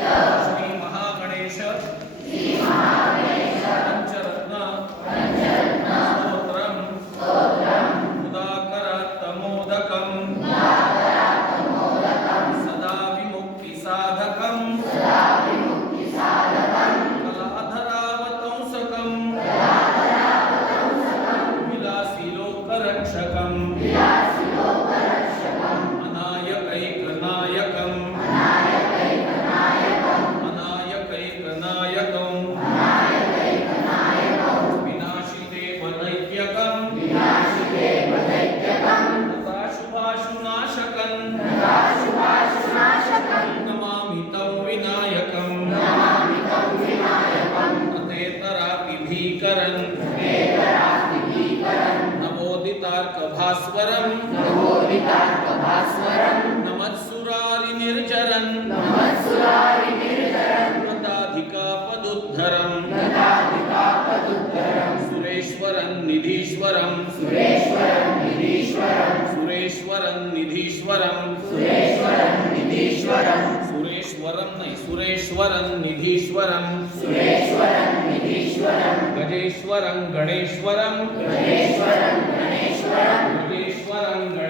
श्री महागणेश. नवोदितार्कभास्वरम् नमत्सुरारिनिर्जरन्। नताधिकापदुद्धरम्। सुरेश्वरन् निधीश्वरम्। सुरेश्वरन् निधीश्वरम्। सुरेश्वरं नै सुरेश्वरन् निधीश्वरम्। गजेश्वरं गणेश्वरं गजेश्वरं गणेश्वरं ವಿಘ್ನೇಶ್ವರಂಗಳ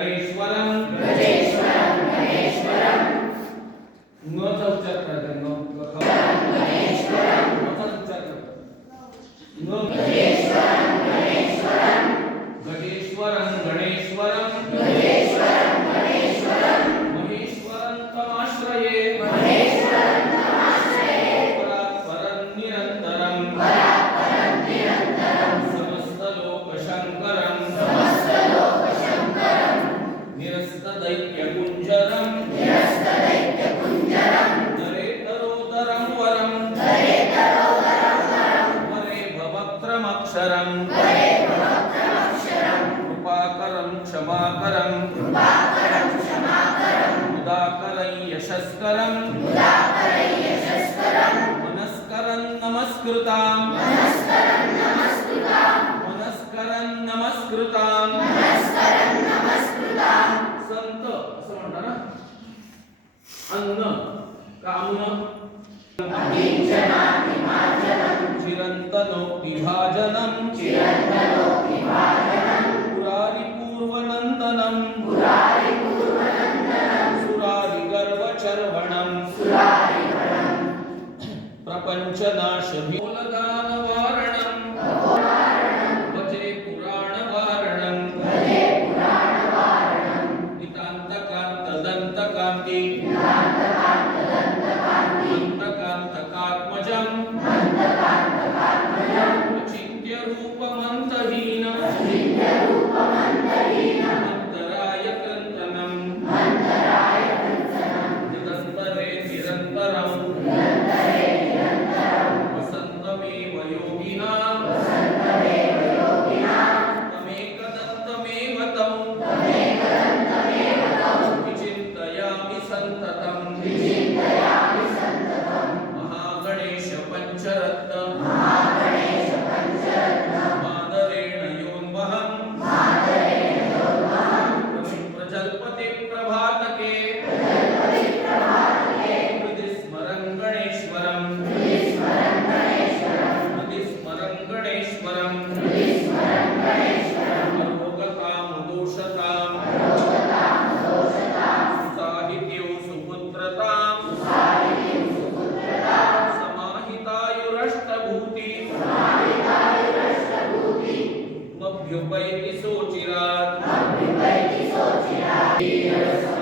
कृपाकरं क्षमाकरं। मुदाकरं यशस्करं। मनस्करं नमस्कृतां मनस्करं नमस्कृतां संत असं म्हणतात ना? अन्न कामन। चिरन्तनोक्तिभाजनं पुरारिपूर्वनन्दनं Amen. युग की सोचिरा युग की सोचिरा